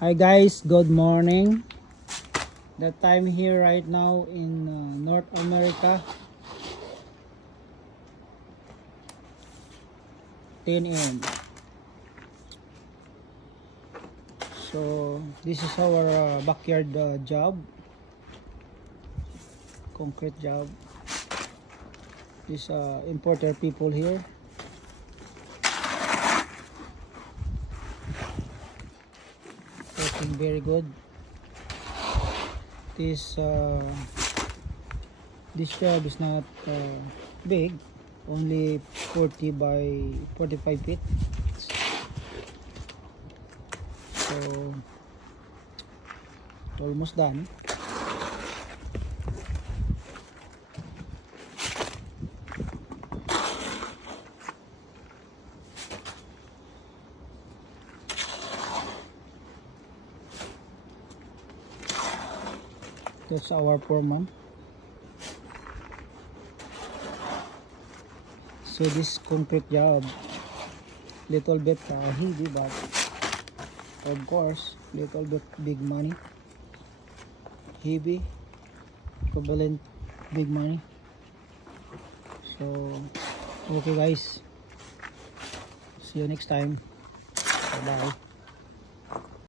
Hi guys, good morning. The time here right now in North America, 10 a.m. So this is our backyard job, concrete job. This importer people here. Working very good. This job is not big, only 40 by 45 feet. So almost done. That's our foreman. So this concrete job, little bit heavy, but of course little bit big money. Heavy, equivalent big money. So okay guys, see you next time. Bye bye.